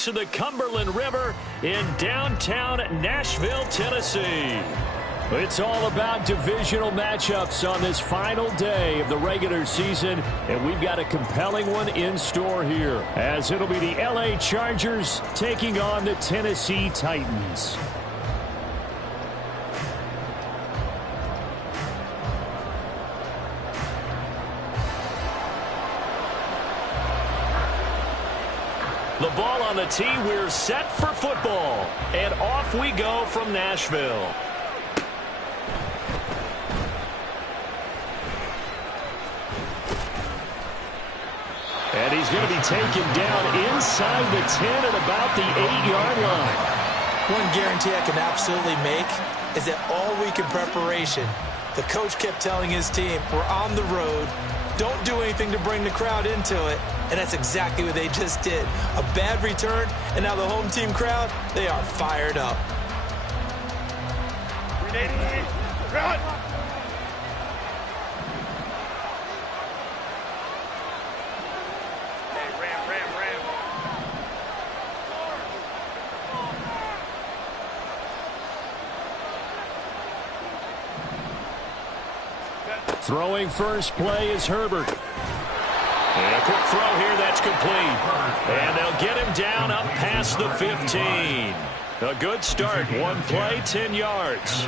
banks of the Cumberland River in downtown Nashville, Tennessee. It's all about divisional matchups on this final day of the regular season, and we've got a compelling one in store here, as it'll be the LA Chargers taking on the Tennessee Titans. The ball on the tee, we're set for football, and off we go from Nashville. And he's going to be taken down inside the 10 at about the 8-yard line. One guarantee I can absolutely make is that all week in preparation, the coach kept telling his team, we're on the road, don't do anything to bring the crowd into it. And that's exactly what they just did. A bad return, and now the home team crowd, they are fired up. Run! Throwing first play is Herbert. And a quick throw here, that's complete. And they'll get him down up past the 15. A good start. One play, 10 yards.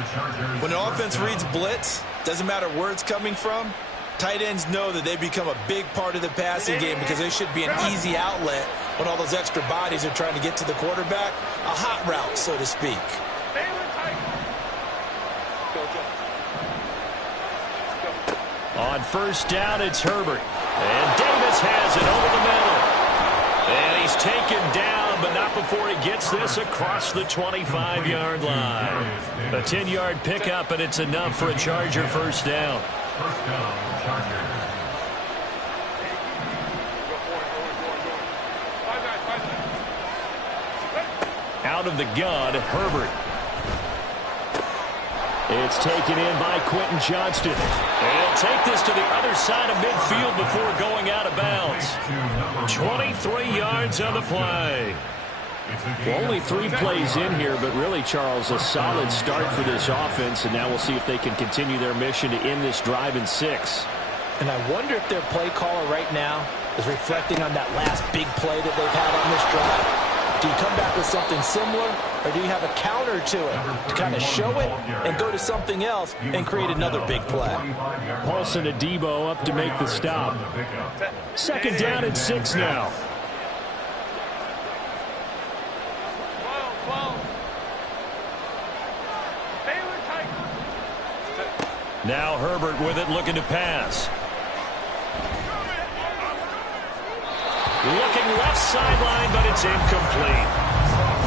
When an offense reads blitz, doesn't matter where it's coming from, tight ends know that they become a big part of the passing game because they should be an easy outlet when all those extra bodies are trying to get to the quarterback. A hot route, so to speak. On first down, it's Herbert. And Davis has it over the middle. And he's taken down, but not before he gets this across the 25-yard line. A 10-yard pickup, and it's enough for a Charger first down. First down, Chargers. Out of the gun, Herbert. It's taken in by Quentin Johnston. And he'll take this to the other side of midfield before going out of bounds. 23 yards on the play. Well, only 3 plays in here, but really, Charles, a solid start for this offense. And now we'll see if they can continue their mission to end this drive in 6. And I wonder if their play caller right now is reflecting on that last big play that they've had on this drive. Do you come back with something similar, or do you have a counter to it to kind of show it and go to something else and create another big play? Paulson Adebo up to make the stop. Second down and 6 now. Now Herbert with it, looking to pass. Looking left sideline, but it's incomplete.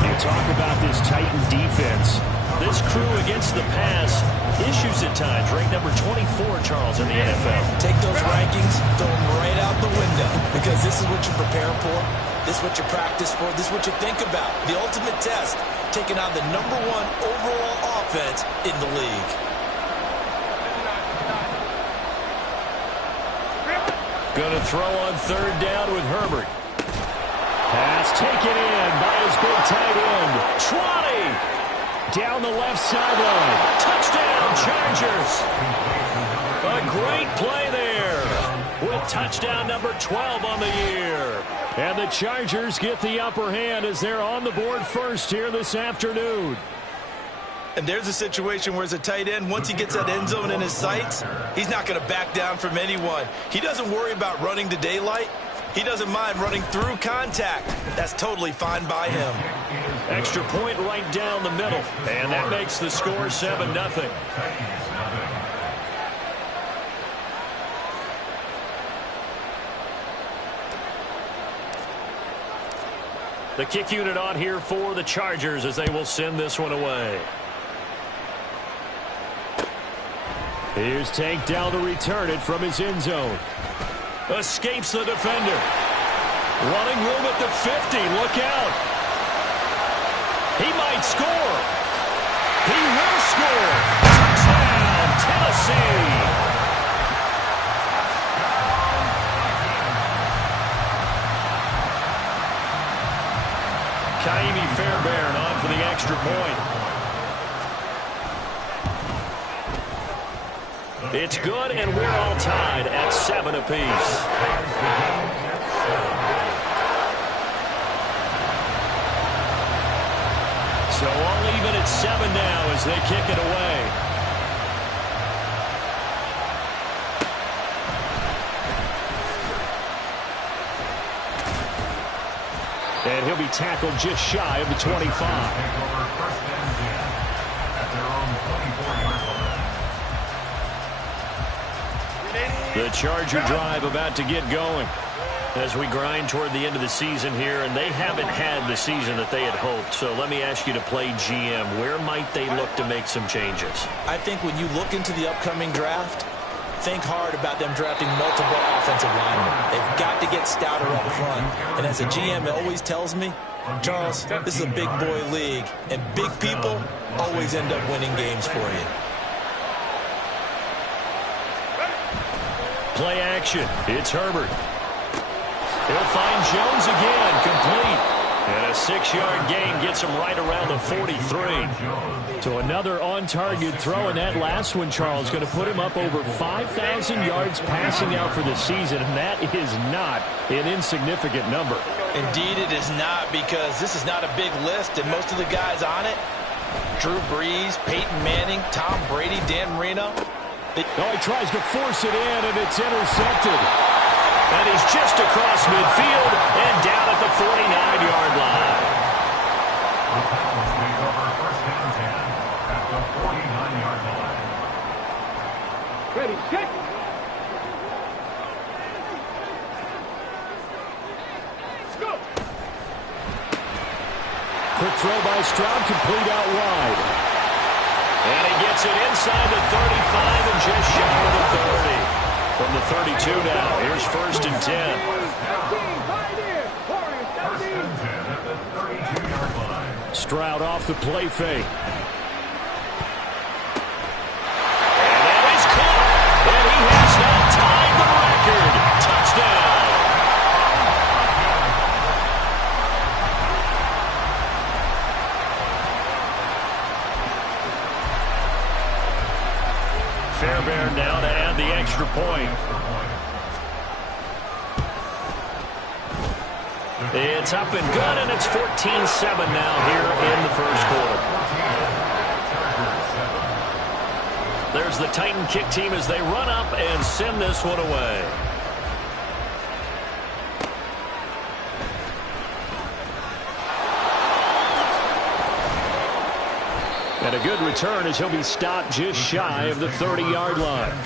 You talk about this Titan defense. This crew against the pass, issues at times. Ranked number 24, Charles, in the NFL. Take those rankings, throw them right out the window, because this is what you prepare for. This is what you practice for. This is what you think about. The ultimate test, taking on the #1 overall offense in the league. Going to throw on third down with Herbert. Pass taken in by his big tight end. Trotty down the left sideline. Touchdown, Chargers. A great play there with touchdown number 12 on the year. And the Chargers get the upper hand as they're on the board first here this afternoon. And there's a situation where as a tight end, once he gets that end zone in his sights, he's not going to back down from anyone. He doesn't worry about running to daylight. He doesn't mind running through contact. That's totally fine by him. Extra point right down the middle. And that makes the score 7-0. The kick unit on here for the Chargers as they will send this one away. Here's Tank down to return it from his end zone. Escapes the defender. Running room at the 50. Look out. He might score. He will score. Touchdown, Tennessee. Kaimi Fairbairn on for the extra point. It's good, and we're all tied at 7 apiece. So all even at 7 now as they kick it away. And he'll be tackled just shy of the 25. The Charger drive about to get going as we grind toward the end of the season here, and they haven't had the season that they had hoped. So let me ask you to play GM. Where might they look to make some changes? I think when you look into the upcoming draft, think hard about them drafting multiple offensive linemen. They've got to get stouter up front. And as a GM, it always tells me, Charles, this is a big boy league, and big people always end up winning games for you. Play action. It's Herbert. He'll find Jones again, complete. And a 6-yard gain gets him right around the 43. So another on-target throw, and that last one, Charles, going to put him up over 5,000 yards passing out for the season, and that is not an insignificant number. Indeed it is not, because this is not a big list, and most of the guys on it, Drew Brees, Peyton Manning, Tom Brady, Dan Marino. He tries to force it in, and it's intercepted. And he's just across midfield and down at the 49-yard line. Ready, set. Let's go. Quick throw by Stroud, complete out wide. And he gets it inside the 35 and just shy of the 30. From the 32 now, here's 1st and 10. Stroud off the play fake. And that is caught. And he has now tied the record. Touchdown. Fairbairn now to add the extra point. It's up and good, and it's 14-7 now here in the first quarter. There's the Titan kick team as they run up and send this one away. And a good return as he'll be stopped just shy of the 30-yard line.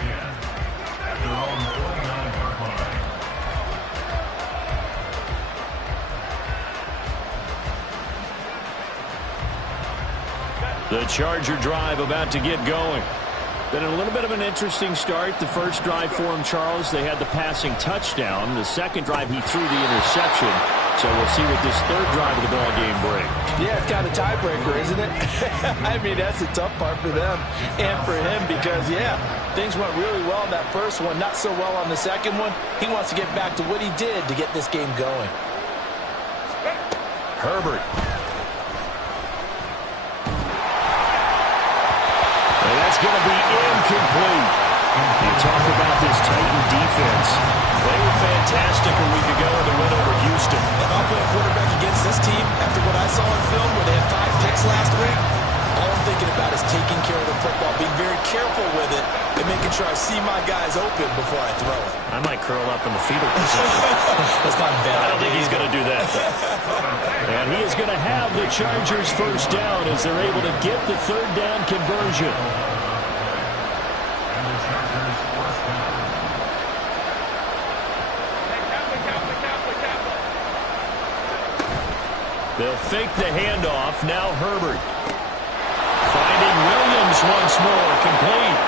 The Charger drive about to get going. Been a little bit of an interesting start. The first drive for him, Charles, they had the passing touchdown. The second drive, he threw the interception. So we'll see what this third drive of the ball game brings. Yeah, it's kind of tiebreaker, isn't it? I mean, that's the tough part for them and for him because, yeah, things went really well in that first one, not so well on the second one. He wants to get back to what he did to get this game going. Herbert. And that's going to be incomplete. You talk about this Titan defense. They were fantastic a week ago in the win over Houston. If I'm playing quarterback against this team, after what I saw on film where they had 5 picks last week, all I'm thinking about is taking care of the football, being very careful with it, and making sure I see my guys open before I throw it. I might curl up in the fetal position. That's not bad. I don't think he's going to do that. And he is going to have the Chargers first down as they're able to get the third down conversion. They'll fake the handoff. Now Herbert. Finding Williams once more. Complete.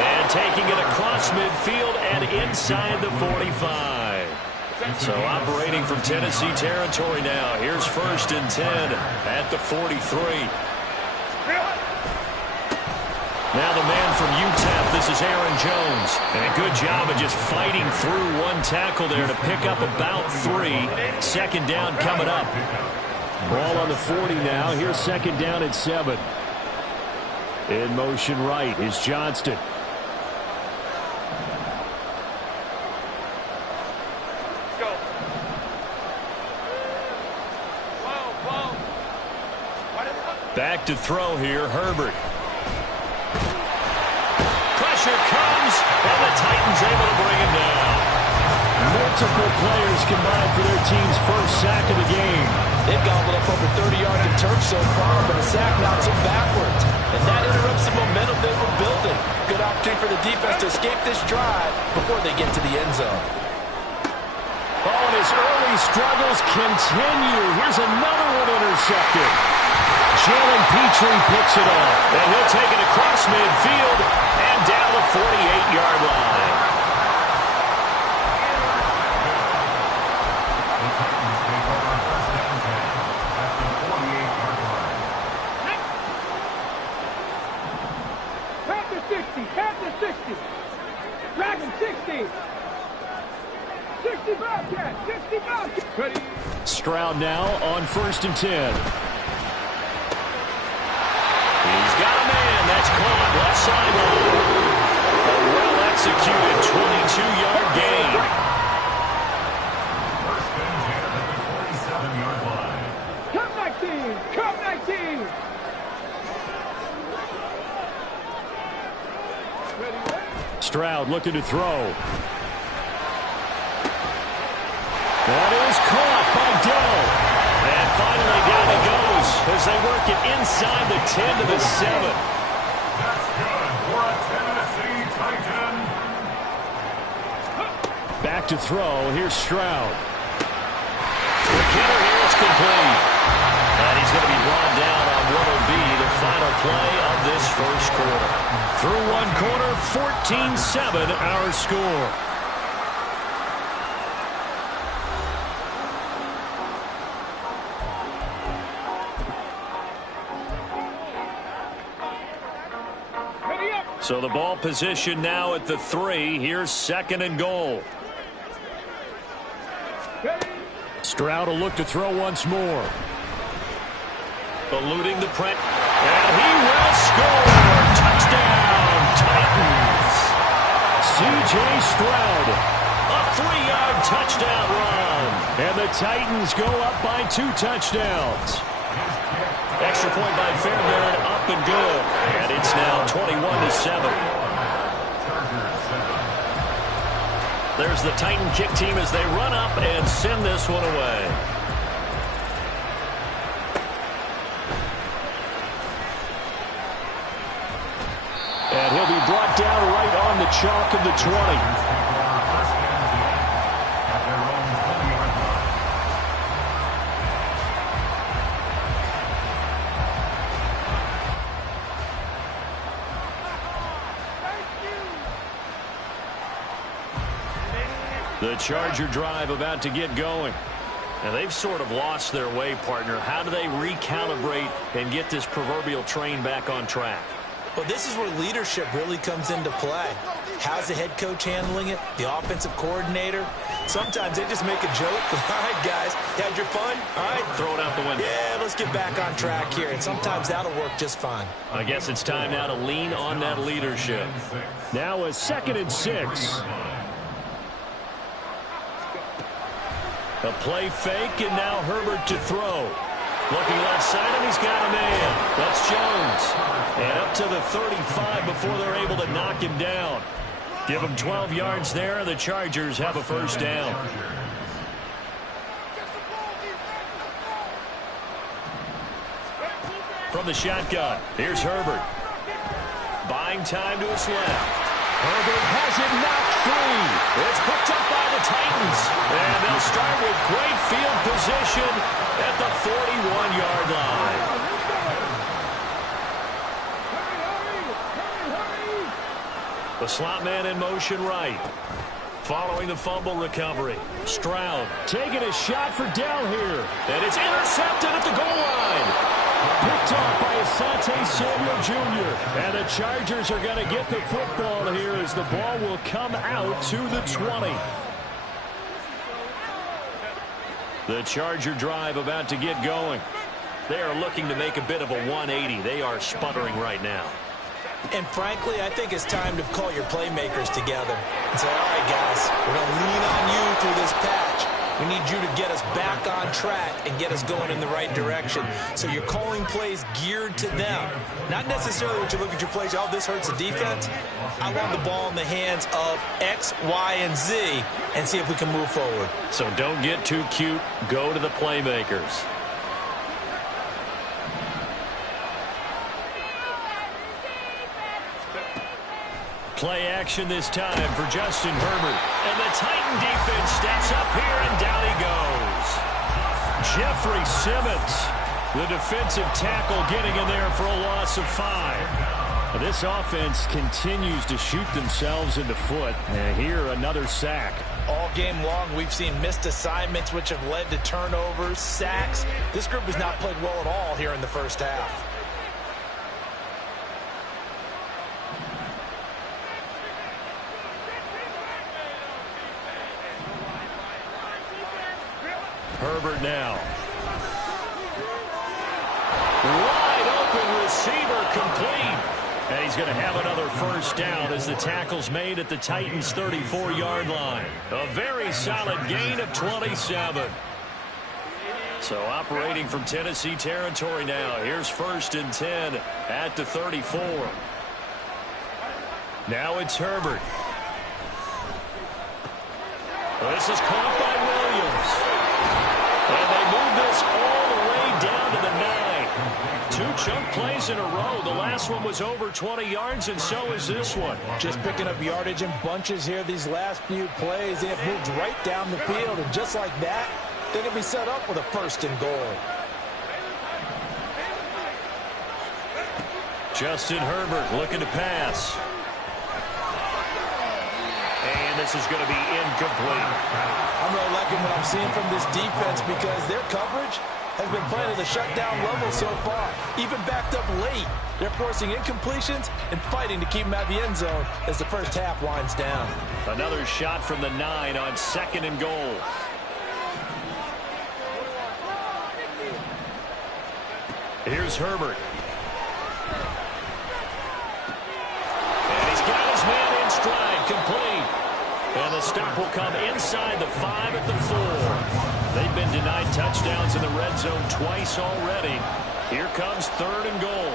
And taking it across midfield and inside the 45. So operating from Tennessee territory now. Here's 1st and 10 at the 43. Now the man from UTEP, this is Aaron Jones. And a good job of just fighting through one tackle there to pick up about 3. Second down coming up. Ball on the 40 now. Here's second down at 7. In motion right is Johnston. Back to throw here, Herbert. Pressure comes, and the Titans able to bring him down. Multiple players combined for their team's first sack of the game. They've gobbled up over 30 yards of turf so far, but a sack knocks them backwards. And that interrupts the momentum they were building. Good opportunity for the defense to escape this drive before they get to the end zone. Oh, and his early struggles continue. Here's another one intercepted. Jalen Petrie picks it off, and he'll take it across midfield and down the 48-yard line. Panther 60, Panther 60. Dragon 60. 60 Bobcat, 60 Bobcat. Ready. Stroud now on 1st and 10. He's got a man. That's caught. Left sideline. A well-executed 22-yard gain. First and 10 at the 47-yard line. Come 19, come 19. Ready. Stroud looking to throw. That is caught by Dell. And finally down he goes as they work it inside the 10 to the 7. That's good for a Tennessee Titan. Back to throw. Here's Stroud. McKinnon here, it's complete. And he's going to be brought down on what will be the final play of this first quarter. Through one quarter, 14-7 our score. So the ball position now at the 3. Here's 2nd and goal. Stroud will look to throw once more. Eluding the press. And he will score. Touchdown, Titans. C.J. Stroud. A 3-yard touchdown run. And the Titans go up by 2 touchdowns. Extra point by Fairbairn, up and good. And it's now 21-7. There's the Titan kick team as they run up and send this one away. And he'll be brought down right on the chalk of the 20. The Charger drive about to get going. And they've sort of lost their way, partner. How do they recalibrate and get this proverbial train back on track? Well, this is where leadership really comes into play. How's the head coach handling it? The offensive coordinator? Sometimes they just make a joke. All right, guys, you had your fun? All right. Throw it out the window. Yeah, let's get back on track here. And sometimes that'll work just fine. I guess it's time now to lean on that leadership. Now a 2nd and 6. A play fake, and now Herbert to throw. Looking left side, and he's got a man. That's Jones. And up to the 35 before they're able to knock him down. Give him 12 yards there, and the Chargers have a first down. From the shotgun, here's Herbert. Buying time to his left. Herbert has it knocked free. It's picked up by the Titans. And they'll start with great field position at the 41-yard line. The slot man in motion right. Following the fumble recovery. Stroud taking a shot for Dell here. And it's intercepted at the goal line. Picked off by Asante Samuel Jr. And the Chargers are going to get the football here as the ball will come out to the 20. The Charger drive about to get going. They are looking to make a bit of a 180. They are sputtering right now. And frankly, I think it's time to call your playmakers together and say, all right, guys, we're going to lean on you through this patch. We need you to get us back on track and get us going in the right direction. So you're calling plays geared to them. Not necessarily what you look at your plays, oh, this hurts the defense. I want the ball in the hands of X, Y, and Z and see if we can move forward. So don't get too cute. Go to the playmakers. Play action this time for Justin Herbert. And the Titan defense steps up here, and down he goes. Jeffrey Simmons, the defensive tackle, getting in there for a loss of 5. This offense continues to shoot themselves in the foot. And here, another sack. All game long, we've seen missed assignments, which have led to turnovers, sacks. This group has not played well at all here in the first half. Herbert now. Wide open receiver, complete. And he's going to have another first down as the tackle's made at the Titans' 34-yard line. A very solid gain of 27. So operating from Tennessee territory now. Here's 1st and 10 at the 34. Now it's Herbert. This is caught by Williams. And they move this all the way down to the 9. 2 chunk plays in a row. The last one was over 20 yards, and so is this one. Just picking up yardage in bunches here these last few plays. They have moved right down the field, and just like that, they're going to be set up with a 1st and goal. Justin Herbert looking to pass. And this is going to be incomplete. I'm really liking what I'm seeing from this defense because their coverage has been playing at a shutdown level so far. Even backed up late, they're forcing incompletions and fighting to keep them out of the end zone as the first half winds down. Another shot from the 9 on 2nd and goal. Here's Herbert. And he's got his man in stride, complete. And the stop will come inside the 5 at the 4. They've been denied touchdowns in the red zone twice already. Here comes 3rd and goal.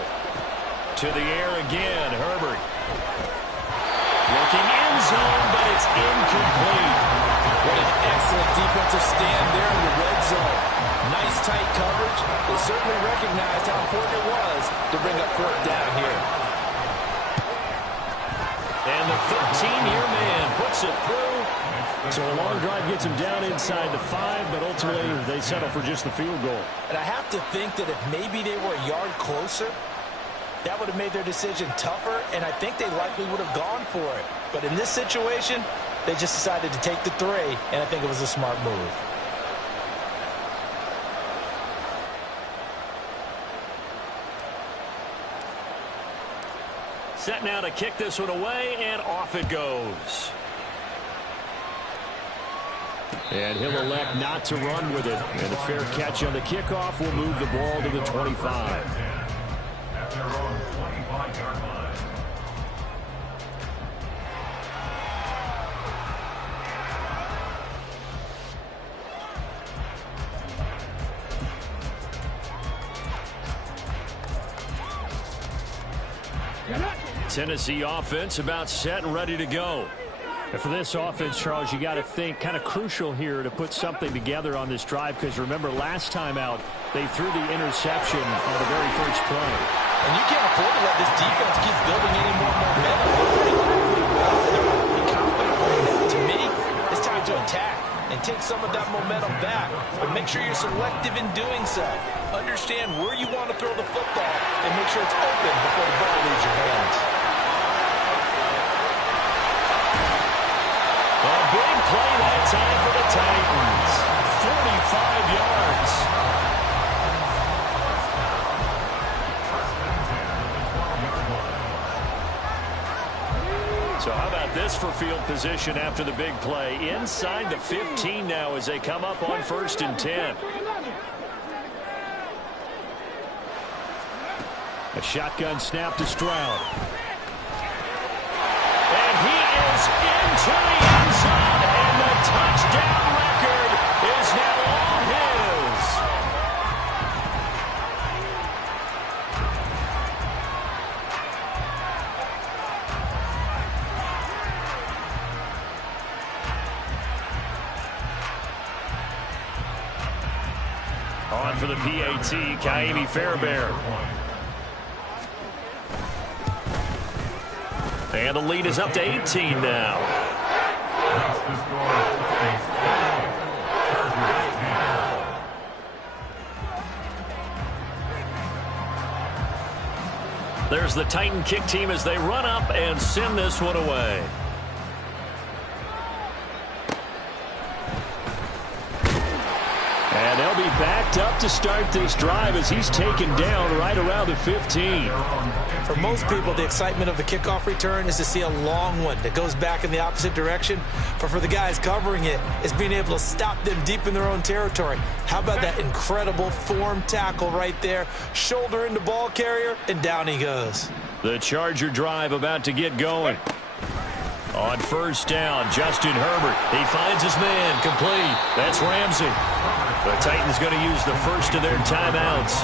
To the air again, Herbert. Looking end zone, but it's incomplete. What an excellent defensive stand there in the red zone. Nice tight coverage. They certainly recognized how important it was to bring up 4th down here. And the 13-year man puts it through. So a long drive gets him down inside the 5, but ultimately they settle for just the field goal. And I have to think that if maybe they were a yard closer, that would have made their decision tougher, and I think they likely would have gone for it. But in this situation, they just decided to take the 3, and I think it was a smart move. Set now to kick this one away, and off it goes. And he'll elect not to run with it. And a fair catch on the kickoff will move the ball to the 25. At their own 25-yard line. Tennessee offense about set and ready to go. And for this offense, Charles, you got to think kind of crucial here to put something together on this drive, because remember last time out they threw the interception on the very first play. And you can't afford to let this defense keep building any more momentum. They're playing awfully well, and they're awfully confident right now. To me, it's time to attack and take some of that momentum back. But make sure you're selective in doing so. Understand where you want to throw the football and make sure it's open before the ball leaves your hands. A big play that time for the Titans. 45 yards. So how about about this for field position after the big play? Inside the 15 now as they come up on 1st and 10. A shotgun snap to Stroud. And he is into the end zone, and the touchdown record is now all his. On for the PAT, Kaimi Fairbairn. And the lead is up to 18 now. There's the Titan kick team as they run up and send this one away. And they'll be backed up to start this drive as he's taken down right around the 15. For most people, the excitement of the kickoff return is to see a long one that goes back in the opposite direction. But for the guys covering it, it's being able to stop them deep in their own territory. How about that incredible form tackle right there? Shoulder into ball carrier, and down he goes. The Charger drive about to get going. On 1st down, Justin Herbert. He finds his man, complete. That's Ramsey. The Titans going to use the first of their timeouts.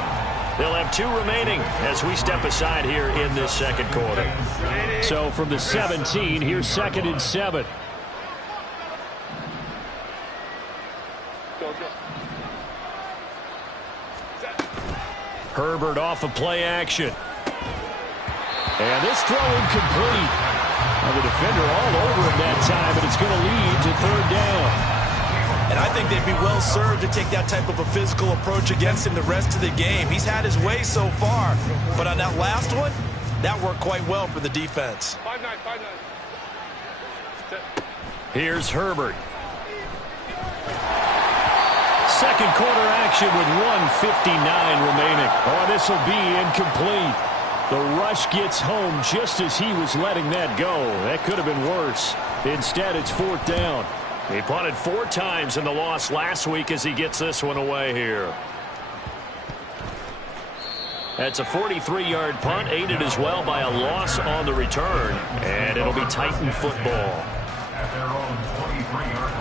They'll have 2 remaining as we step aside here in this second quarter. So from the 17, here's 2nd and 7. Herbert off of play action. And this throw incomplete. The defender all over him that time, and it's going to lead to 3rd down. And I think they'd be well served to take that type of a physical approach against him the rest of the game. He's had his way so far, but on that last one, that worked quite well for the defense. 5-9. Here's Herbert. Second quarter action with 1:59 remaining. Oh, this will be incomplete. The rush gets home just as he was letting that go. That could have been worse. Instead, it's 4th down. He punted 4 times in the loss last week as he gets this one away here. That's a 43-yard punt, aided as well by a loss on the return. And it'll be Titan football. At their own 23-yard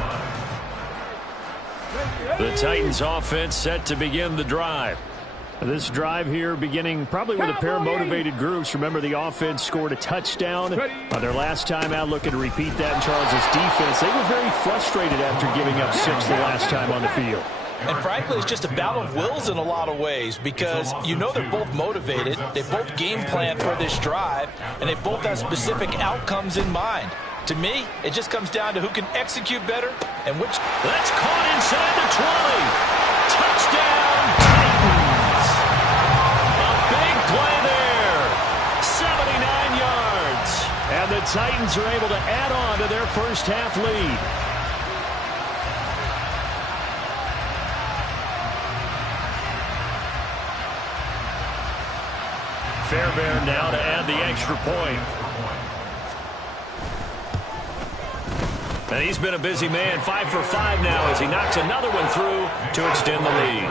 line. The Titans offense set to begin the drive. This drive here beginning probably with a pair of motivated groups. Remember, the offense scored a touchdown on their last time out, looking to repeat that in Charles' defense. They were very frustrated after giving up 6 the last time on the field. And frankly, it's just a battle of wills in a lot of ways because you know they're both motivated, they both game plan for this drive, and they both have specific outcomes in mind. To me, it just comes down to who can execute better and which. That's caught inside the 20. Touchdown, Titans. A big play there. 79 yards. And the Titans are able to add on to their first half lead. Fairbairn now to add the extra point. And he's been a busy man, 5 for 5 now as he knocks another one through to extend the lead.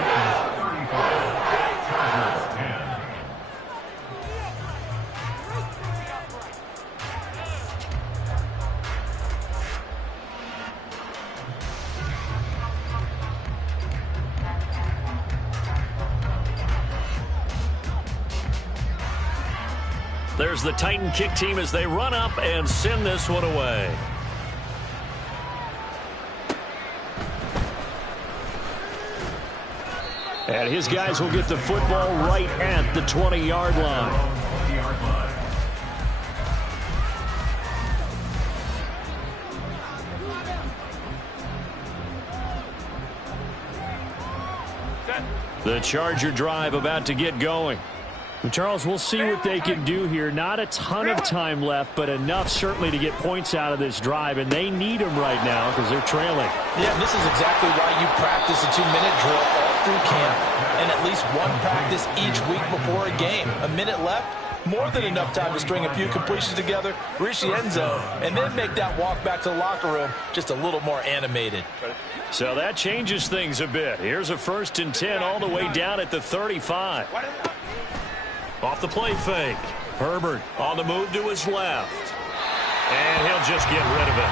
There's the Titan kick team as they run up and send this one away. And his guys will get the football right at the 20-yard line. The Charger drive about to get going. Charles, we'll see what they can do here. Not a ton of time left, but enough certainly to get points out of this drive, and they need them right now because they're trailing. Yeah, and this is exactly why you practice a 2-minute drill all through camp and at least one practice each week before a game. A minute left, More than enough time to string a few completions together, reach the end zone, and then make that walk back to the locker room just a little more animated. So that changes things a bit. Here's a 1st and 10 all the way down at the 35. Off the play fake. Herbert on the move to his left. And he'll just get rid of it.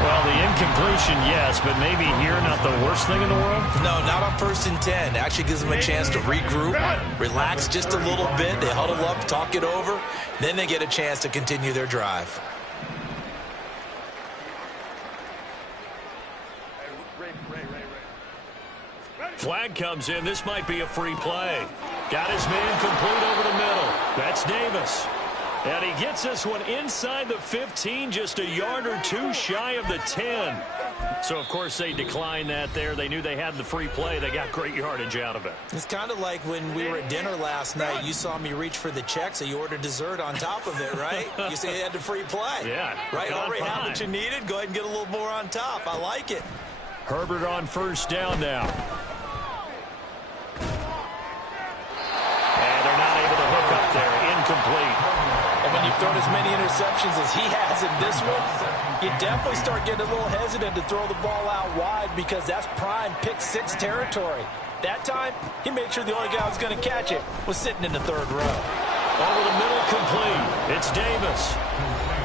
Well, the incompletion, yes, but maybe here not the worst thing in the world? No, not on 1st and 10. Actually gives them a chance to regroup, relax just a little bit. They huddle up, talk it over. Then they get a chance to continue their drive. Flag comes in. This might be a free play. Got his man complete over the middle. That's Davis. And he gets this one inside the 15, just a yard or two shy of the 10. So, of course, they declined that there. They knew they had the free play. They got great yardage out of it. It's kind of like when we were at dinner last night. You saw me reach for the check, so you ordered dessert on top of it, right? You say you had the free play. Yeah. Right? Already had what you needed. Go ahead and get a little more on top. I like it. Herbert on 1st down now. And they're not able to hook up there. Incomplete. And when you've thrown as many interceptions as he has in this one, you definitely start getting a little hesitant to throw the ball out wide because that's prime pick 6 territory. That time, he made sure the only guy who was going to catch it was sitting in the 3rd row. Over the middle, complete. It's Davis.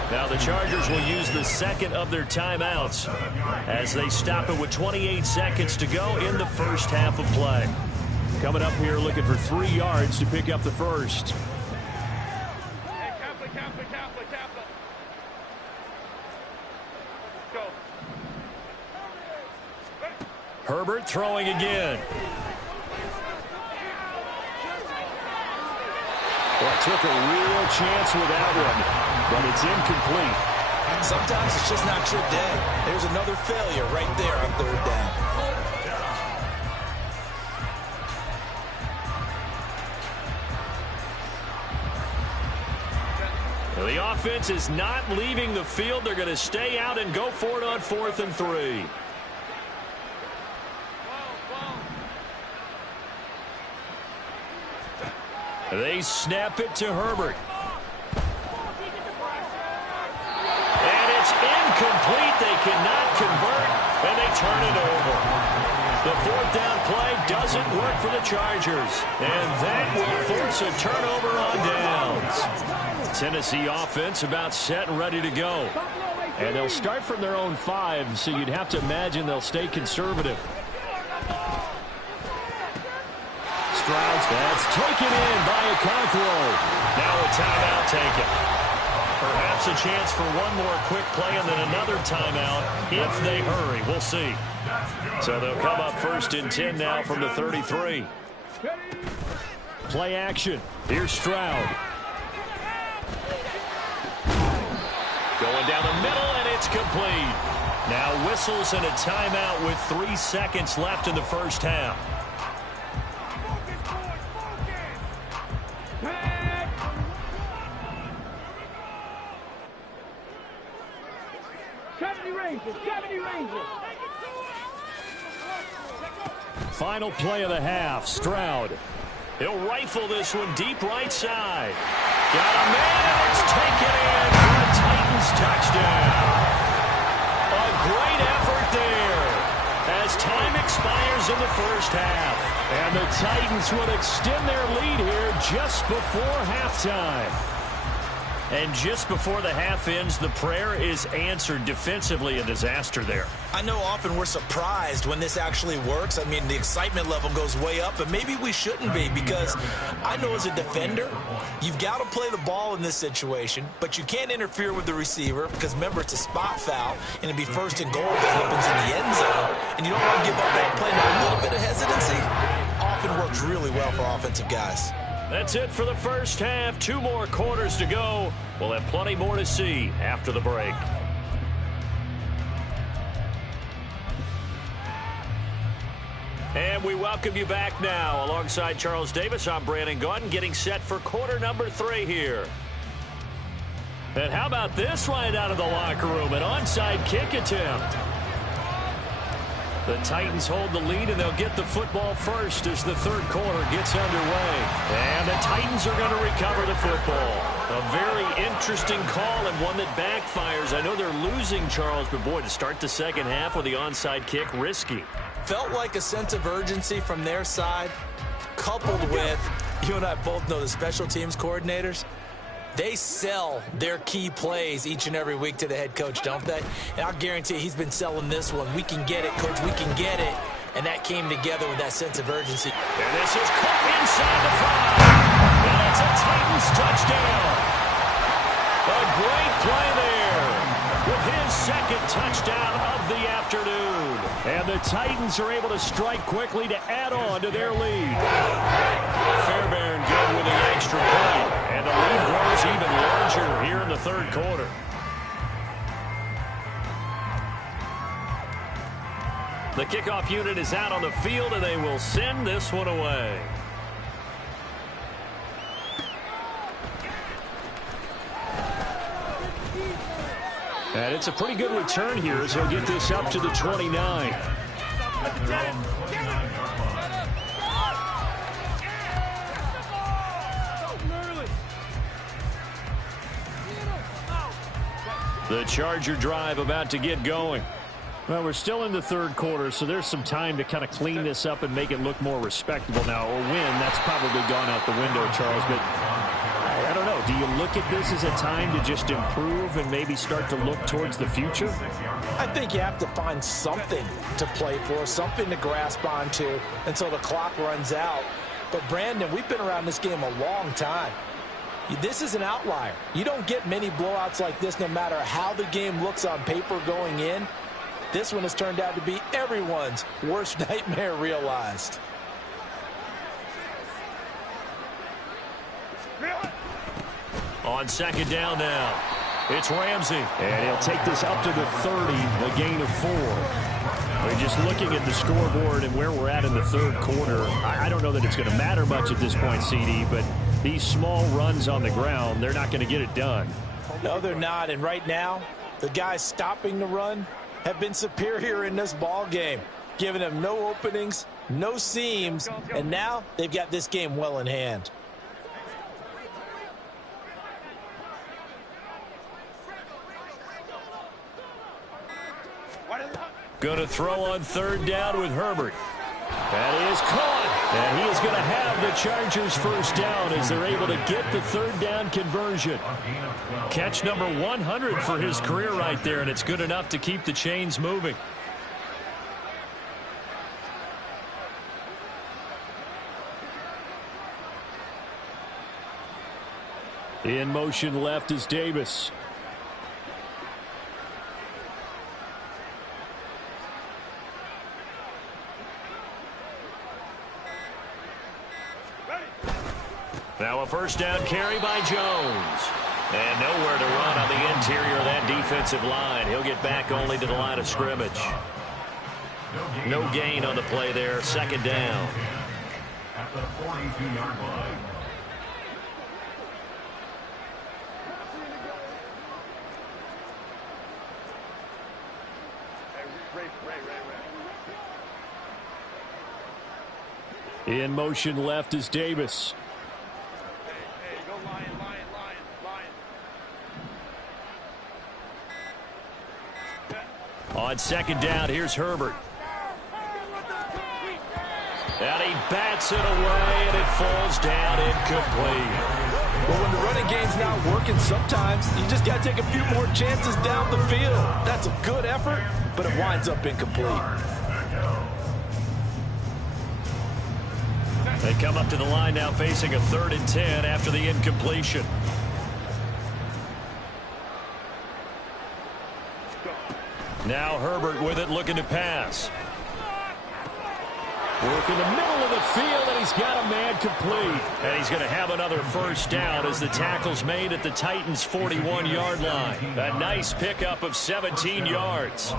Now the Chargers will use the 2nd of their timeouts as they stop it with 28 seconds to go in the 1st half of play. Coming up here looking for 3 yards to pick up the 1st. Herbert throwing again. Well, took a real chance with that one, but it's incomplete. Sometimes it's just not your day. There's another failure right there on 3rd down. The offense is not leaving the field. They're going to stay out and go for it on 4th and 3. They snap it to Herbert. And it's incomplete. They cannot convert, and they turn it over. The 4th down play doesn't work for the Chargers, and that will force a turnover on downs. Tennessee offense about set and ready to go. And they'll start from their own 5, so you'd have to imagine they'll stay conservative. That's taken in by a Conqueror. Now a timeout taken. Perhaps a chance for one more quick play and then another timeout if they hurry. We'll see. So they'll come up 1st and 10 now from the 33. Play action. Here's Stroud. Going down the middle, and it's complete. Now whistles and a timeout with 3 seconds left in the 1st half. Final play of the half. Stroud. He'll rifle this one deep right side. Got a man, and it's taken in for a Titans touchdown. A great effort there as time expires in the 1st half. And the Titans will extend their lead here just before halftime. And just before the half ends, the prayer is answered. Defensively, a disaster there. I know often we're surprised when this actually works. I mean, the excitement level goes way up, but maybe we shouldn't be, because I know as a defender, you've got to play the ball in this situation, but you can't interfere with the receiver because, remember, it's a spot foul, and it'd be 1st and goal if it happens in the end zone, and you don't want to give up that play. Now, a little bit of hesitancy often works really well for offensive guys. That's it for the 1st half. 2 more quarters to go. We'll have plenty more to see after the break. And we welcome you back now. Alongside Charles Davis, I'm Brandon Gaudin, getting set for quarter number 3 here. And how about this right out of the locker room? An onside kick attempt. The Titans hold the lead, and they'll get the football first as the third quarter gets underway. And the Titans are going to recover the football. A very interesting call and one that backfires. I know they're losing, Charles, but boy, to start the second half with the onside kick, risky. Felt like a sense of urgency from their side, coupled with, you and I both know the special teams coordinators, they sell their key plays each and every week to the head coach, don't they? And I'll guarantee he's been selling this one. We can get it, coach, we can get it. And that came together with that sense of urgency. And this is caught inside the 5. And it's a Titans touchdown. A great play there with his second touchdown of the afternoon. And the Titans are able to strike quickly to add on to their lead. Fairbairn good with an extra point. And the lead grows even larger here in the third quarter. The kickoff unit is out on the field, and they will send this one away. And it's a pretty good return here as he'll get this up to the 29. The Charger drive about to get going. Well, we're still in the third quarter, so there's some time to kind of clean this up and make it look more respectable now. A win, that's probably gone out the window, Charles, but I don't know. Do you look at this as a time to just improve and maybe start to look towards the future? I think you have to find something to play for, something to grasp onto until the clock runs out. But, Brandon, we've been around this game a long time. This is an outlier. You don't get many blowouts like this no matter how the game looks on paper going in. This one has turned out to be everyone's worst nightmare realized. On second down now, it's Ramsey. And he'll take this up to the 30, a gain of 4. We're just looking at the scoreboard and where we're at in the third quarter. I don't know that it's going to matter much at this point, CD, but these small runs on the ground, they're not going to get it done. No, they're not. And right now, the guys stopping the run have been superior in this ball game, giving them no openings, no seams, and now they've got this game well in hand. Going to throw on third down with Herbert. That is caught. And he is going to have the Chargers first down as they're able to get the third down conversion. Catch number 100 for his career right there, and it's good enough to keep the chains moving. In motion left is Davis. Now a first down carry by Jones. And nowhere to run on the interior of that defensive line. He'll get back only to the line of scrimmage. No gain on the play there. Second down. At the 42-yard line. In motion left is Davis. On second down, here's Herbert. And he bats it away, and it falls down incomplete. Well, when the running game's not working, sometimes you just got to take a few more chances down the field. That's a good effort, but it winds up incomplete. They come up to the line now facing a 3rd and 10 after the incompletion. Now Herbert with it, looking to pass. Work in the middle of the field, and he's got a man complete. And he's going to have another first down as the tackle's made at the Titans' 41-yard line. A nice pickup of 17 yards.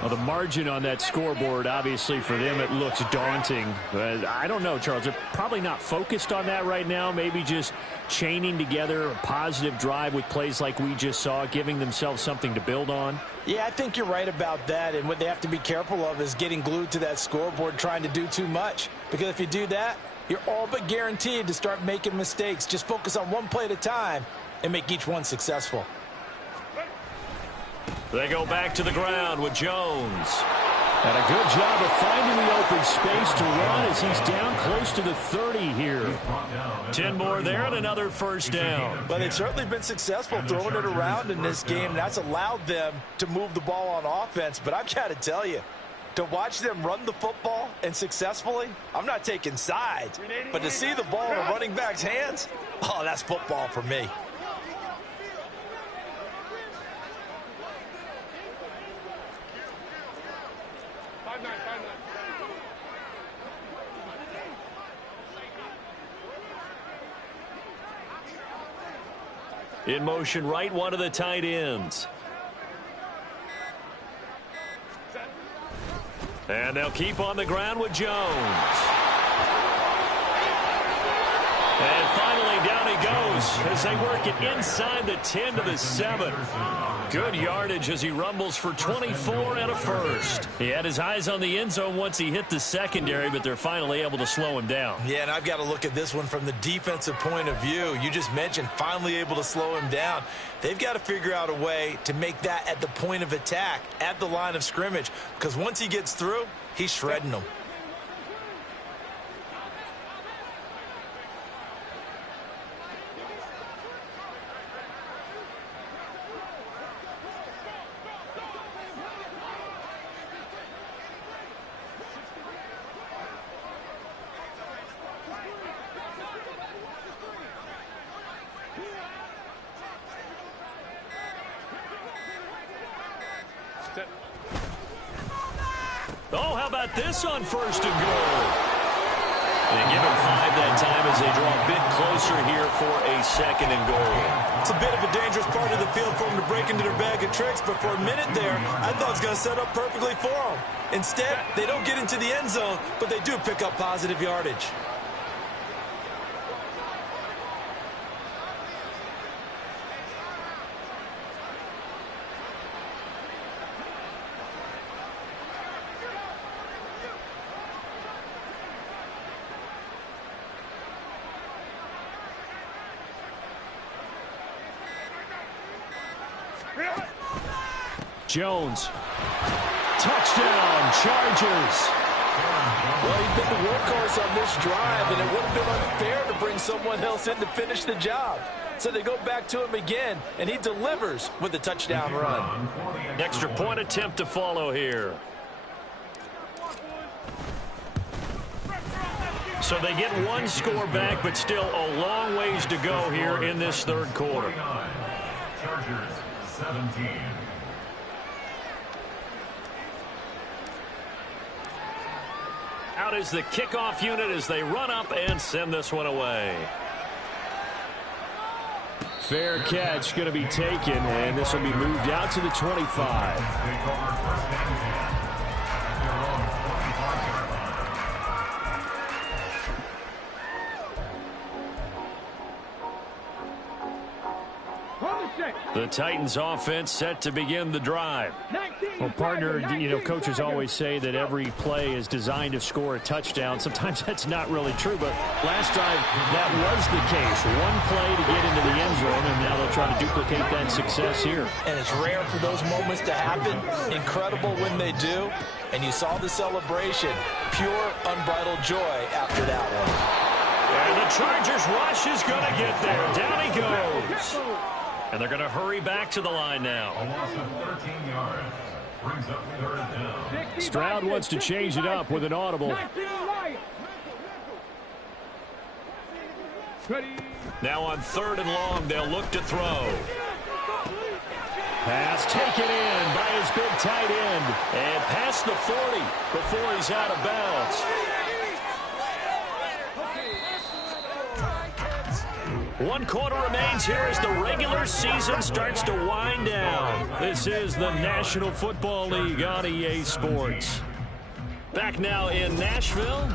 Well, the margin on that scoreboard, obviously, for them, it looks daunting. But I don't know, Charles. They're probably not focused on that right now. Maybe just chaining together a positive drive with plays like we just saw, giving themselves something to build on. Yeah, I think you're right about that, and what they have to be careful of is getting glued to that scoreboard trying to do too much. Because if you do that, you're all but guaranteed to start making mistakes. Just focus on one play at a time and make each one successful. They go back to the ground with Jones. And a good job of finding the open space to run as he's down close to the 30 here. 10 more there and another first down. But they've certainly been successful throwing it around in this game. That's allowed them to move the ball on offense. But I've got to tell you, to watch them run the football and successfully, I'm not taking sides. But to see the ball in a running back's hands, oh, that's football for me. In motion right, one of the tight ends. And they'll keep on the ground with Jones. And finally, down he goes as they work it inside the 10 to the 7. Good yardage as he rumbles for 24 and a first. He had his eyes on the end zone once he hit the secondary, but they're finally able to slow him down. Yeah, and I've got to look at this one from the defensive point of view. You just mentioned finally able to slow him down. They've got to figure out a way to make that at the point of attack, at the line of scrimmage, because once he gets through, he's shredding them. Oh, how about this on first and goal? They give him 5 that time as they draw a bit closer here for a second and goal. It's a bit of a dangerous part of the field for them to break into their bag of tricks, but for a minute there, I thought it was going to set up perfectly for them. Instead, they don't get into the end zone, but they do pick up positive yardage. Jones. Touchdown, Chargers. Well, he's been the workhorse on this drive, and it would have been unfair to bring someone else in to finish the job. So they go back to him again, and he delivers with a touchdown run. Extra point attempt to follow here. So they get one score back, but still a long ways to go here in this third quarter. Chargers 17. Out is the kickoff unit as they run up and send this one away. Fair catch going to be taken, and this will be moved out to the 25. The Titans offense set to begin the drive. Well, partner, coaches always say that every play is designed to score a touchdown. Sometimes that's not really true, but last drive that was the case. One play to get into the end zone, and now they'll try to duplicate that success here. And it's rare for those moments to happen. Incredible when they do. And you saw the celebration. Pure, unbridled joy after that one. And the Chargers rush is going to get there. Down he goes. And they're going to hurry back to the line now. A loss of 13 yards. Brings up third down. Stroud wants to change it up with an audible. Now on third and long, they'll look to throw. Pass taken in by his big tight end. And past the 40 before he's out of bounds. 1 quarter remains here as the regular season starts to wind down. This is the National Football League on EA Sports. Back now in Nashville.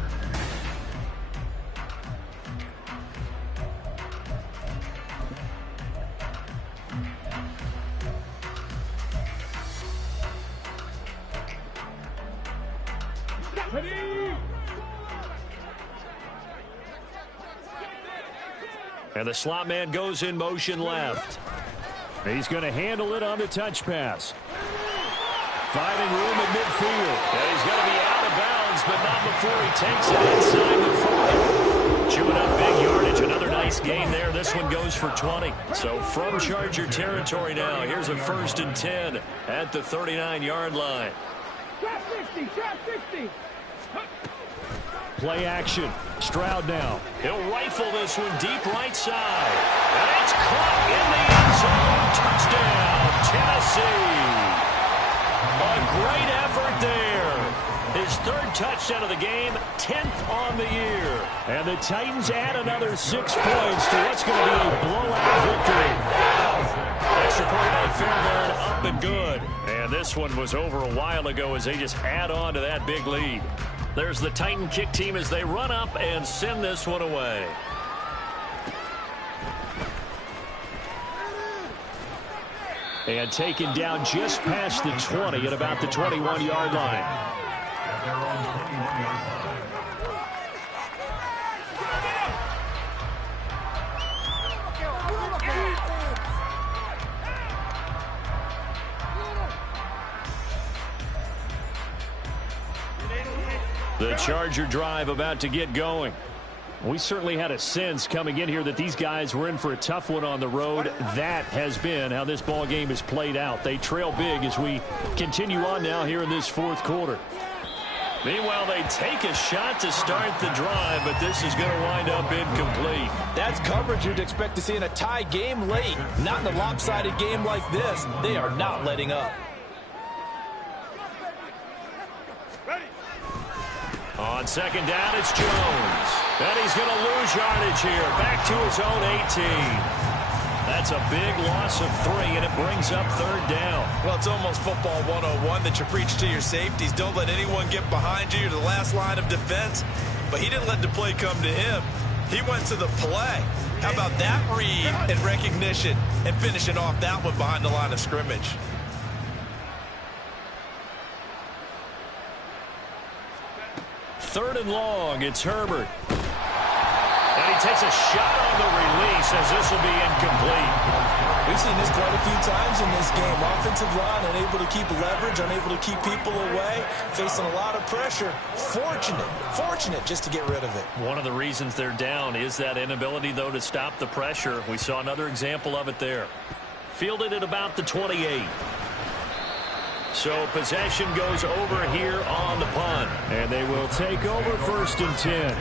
And the slot man goes in motion left. He's going to handle it on the touch pass. Finding room at midfield. And he's going to be out of bounds, but not before he takes it inside the 40. Chewing up big yardage. Another nice gain there. This one goes for 20. So from Charger territory now, here's a 1st and 10 at the 39-yard line. Trap 60, trap 60. Play action. Stroud now. He'll rifle this one deep right side. And it's caught in the end zone. Touchdown, Tennessee. A great effort there. His 3rd touchdown of the game, 10th on the year. And the Titans add another 6 points to what's going to be a blowout victory. Extra point by Fairbairn, up and good. And this one was over a while ago as they just add on to that big lead. There's the Titan kick team as they run up and send this one away. And taken down just past the 20 at about the 21-yard line. The Charger drive about to get going. We certainly had a sense coming in here that these guys were in for a tough one on the road. That has been how this ball game is played out. They trail big as we continue on now here in this 4th quarter. Meanwhile, they take a shot to start the drive, but this is going to wind up incomplete. That's coverage you'd expect to see in a tie game late. Not in a lopsided game like this. They are not letting up. On 2nd down, it's Jones. And he's going to lose yardage here. Back to his own 18. That's a big loss of 3, and it brings up 3rd down. Well, it's almost football 101 that you preach to your safeties. Don't let anyone get behind you. You're the last line of defense. But he didn't let the play come to him. He went to the play. How about that read and recognition and finishing off that one behind the line of scrimmage? Third and long, it's Herbert. And he takes a shot on the release as this will be incomplete. We've seen this quite a few times in this game. Offensive line unable to keep leverage, unable to keep people away, facing a lot of pressure. Fortunate just to get rid of it. One of the reasons they're down is that inability, though, to stop the pressure. We saw another example of it there. Fielded at about the 28. So possession goes over here on the punt. And they will take over 1st and 10.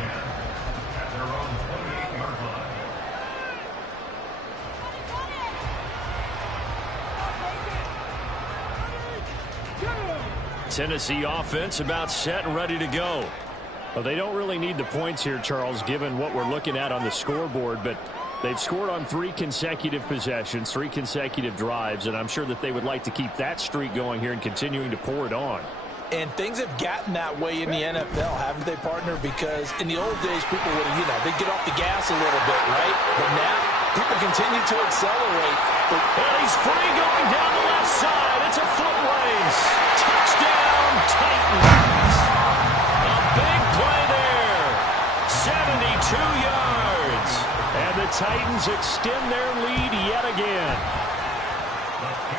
Tennessee offense about set and ready to go. Well, they don't really need the points here, Charles, given what we're looking at on the scoreboard, but they've scored on 3 consecutive possessions, 3 consecutive drives, and I'm sure that they would like to keep that streak going here and continuing to pour it on. And things have gotten that way in the NFL, haven't they, partner? Because in the old days, people would, they'd get off the gas a little bit, right? But now, people continue to accelerate. And he's free going down the left side. It's a foot race. Touchdown, Titans. A big play there. 72 yards. And the Titans extend their lead yet again.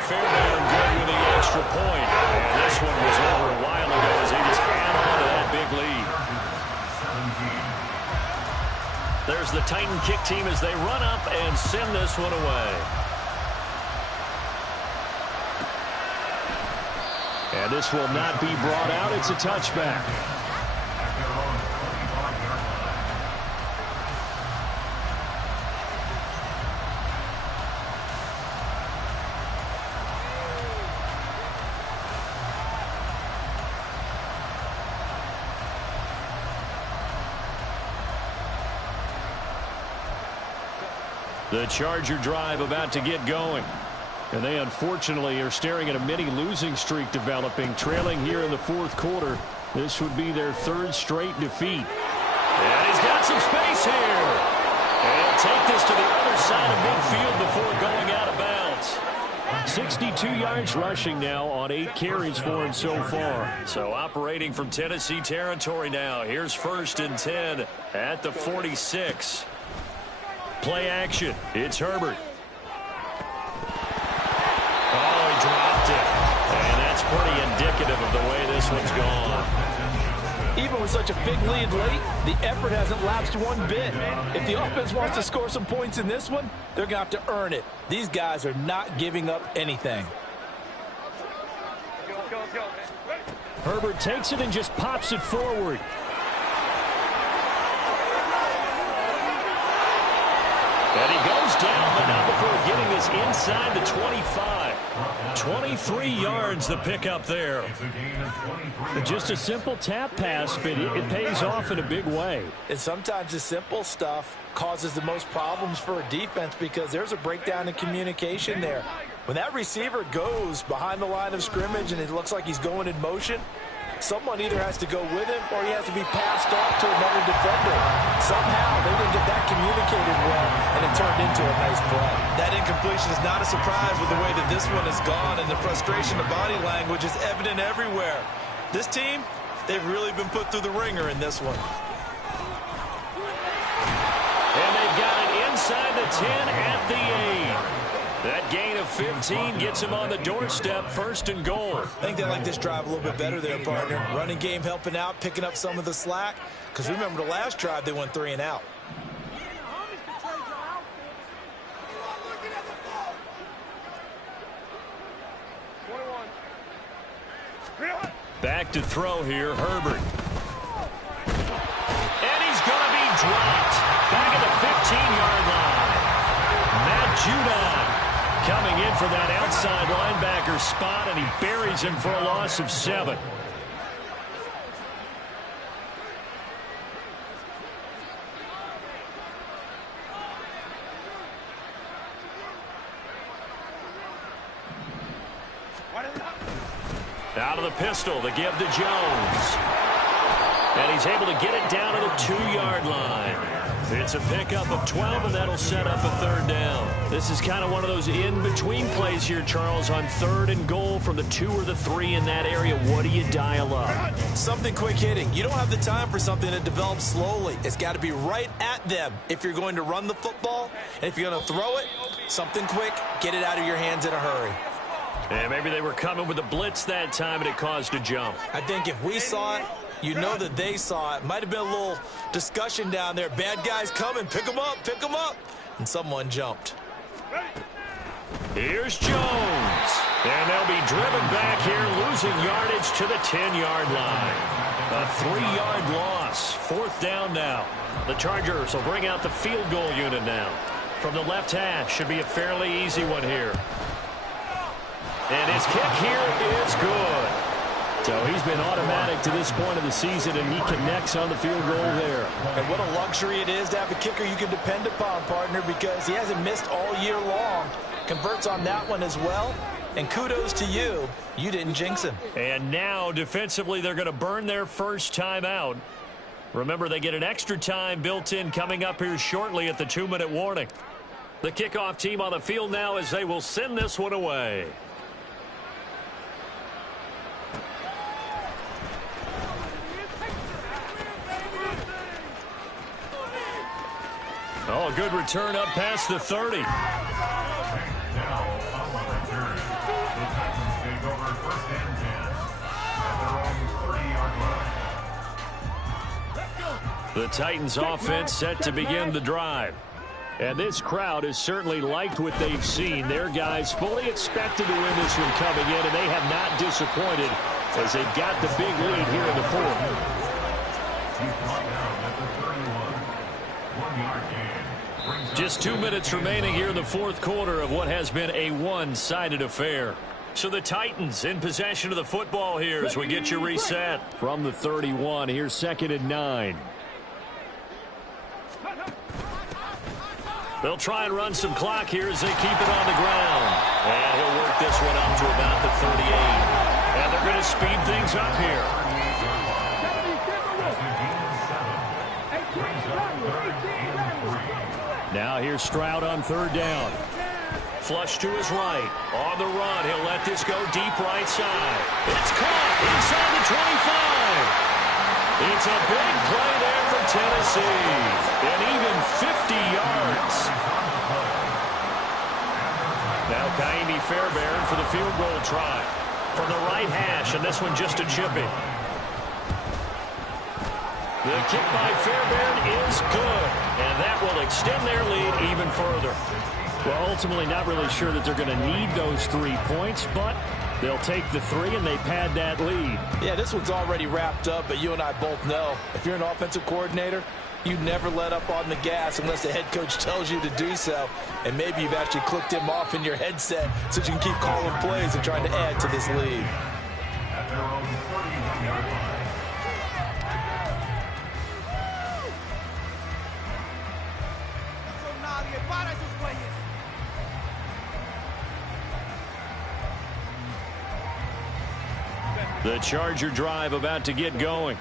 Fairbairn good with the extra point. And this one was over a while ago as they just add on to that big lead. There's the Titan kick team as they run up and send this one away. And this will not be brought out. It's a touchback. The Charger drive about to get going. And they unfortunately are staring at a mini losing streak developing, trailing here in the 4th quarter. This would be their 3rd straight defeat. And he's got some space here. And he'll take this to the other side of midfield before going out of bounds. 62 yards rushing now on 8 carries for him so far. So operating from Tennessee territory now. Here's 1st and 10 at the 46. Play action. It's Herbert. Oh, he dropped it. And that's pretty indicative of the way this one's gone. Even with such a big lead late, the effort hasn't lapsed one bit. If the offense wants to score some points in this one, they're going to have to earn it. These guys are not giving up anything. Herbert takes it and just pops it forward. And he goes down, but not before getting this inside the 25. 23 yards the pickup there. Just a simple tap pass, but it pays off in a big way. And sometimes the simple stuff causes the most problems for a defense because there's a breakdown in communication there. When that receiver goes behind the line of scrimmage and it looks like he's going in motion, someone either has to go with him or he has to be passed off to another defender. Somehow they didn't get that communicated well, and it turned into a nice play. That incompletion is not a surprise with the way that this one has gone, and the frustration of body language is evident everywhere. This team, they've really been put through the ringer in this one. And they've got it inside the 10 at the 8. That gain of 15 gets him on the doorstep, 1st and goal. I think they like this drive a little bit better there, partner. Running game helping out, picking up some of the slack. Because remember the last drive, they went 3 and out. Back to throw here, Herbert. And he's going to be dropped. Back at the 15-yard line. Matt Judon coming in for that outside linebacker spot, and he buries him for a loss of 7. Out of the pistol, the give to Jones. And he's able to get it down to the 2-yard line. It's a pickup of 12, and that'll set up a 3rd down. This is kind of one of those in-between plays here, Charles, on 3rd and goal from the 2 or the 3 in that area. What do you dial up? Something quick hitting. You don't have the time for something that develops slowly. It's got to be right at them if you're going to run the football. And if you're going to throw it, something quick, get it out of your hands in a hurry. And maybe they were coming with a blitz that time, and it caused a jump. I think if we saw it, you know that they saw it. Might have been a little discussion down there. Bad guys coming. Pick them up. Pick them up. And someone jumped. Here's Jones. And they'll be driven back here, losing yardage to the 10-yard line. A 3-yard loss. 4th down now. The Chargers will bring out the field goal unit now. From the left hash, should be a fairly easy one here. And his kick here is good. So he's been automatic to this point of the season, and he connects on the field goal there. And what a luxury it is to have a kicker you can depend upon, partner, because he hasn't missed all year long. Converts on that one as well. And kudos to you. You didn't jinx him. And now, defensively, they're going to burn their first time out. Remember, they get an extra time built in coming up here shortly at the 2-minute warning. The kickoff team on the field now as they will send this one away. Oh, good return up past the 30. Now, on the return, the Titans take over 1st and 10 at their own 30-yard line. The Titans offense set to begin the drive. And this crowd has certainly liked what they've seen. Their guys fully expected to win this one coming in, and they have not disappointed as they got the big lead here in the 4th. Just 2 minutes remaining here in the 4th quarter of what has been a one-sided affair. So the Titans in possession of the football here as we get you reset. From the 31, here's 2nd and 9. They'll try and run some clock here as they keep it on the ground. And he'll work this one up to about the 38. And they're going to speed things up here. Now here's Stroud on 3rd down. Flush to his right. On the run, he'll let this go deep right side. It's caught inside the 25. It's a big play there for Tennessee. And even 50 yards. Now Kaimi Fairbairn for the field goal try. From the right hash, and this one just a chip in. The kick by Fairbairn is good. And that will extend their lead even further. Well, ultimately not really sure that they're going to need those 3 points, but they'll take the 3 and they pad that lead. Yeah, this one's already wrapped up, but you and I both know if you're an offensive coordinator, you never let up on the gas unless the head coach tells you to do so. And maybe you've actually clicked him off in your headset so you can keep calling plays and trying to add to this lead. At their own 31-yard line. The Charger drive about to get going.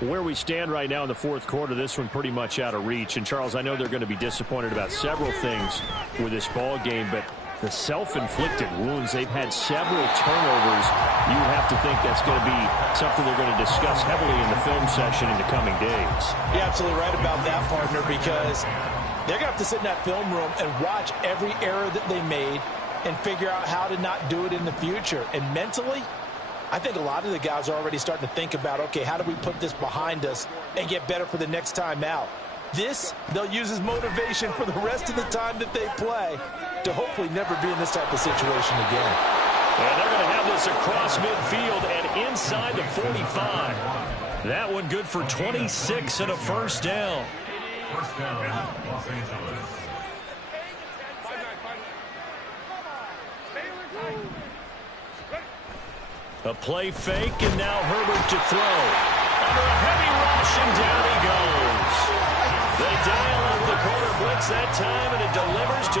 Where we stand right now in the fourth quarter, this one pretty much out of reach. And, Charles, I know they're going to be disappointed about several things with this ball game, but the self-inflicted wounds, they've had several turnovers. You have to think that's going to be something they're going to discuss heavily in the film session in the coming days. You're absolutely right about that, partner, because they're going to have to sit in that film room and watch every error that they made and figure out how to not do it in the future. And mentally, I think a lot of the guys are already starting to think about, okay, how do we put this behind us and get better for the next time out? This, they'll use as motivation for the rest of the time that they play to hopefully never be in this type of situation again. And they're going to have this across midfield and inside the 45. That one good for 26 and a first down. First down, Los Angeles. A play fake, and now Herbert to throw. Under a heavy rush, and down he goes. They dial up the corner blitz that time, and it delivers to the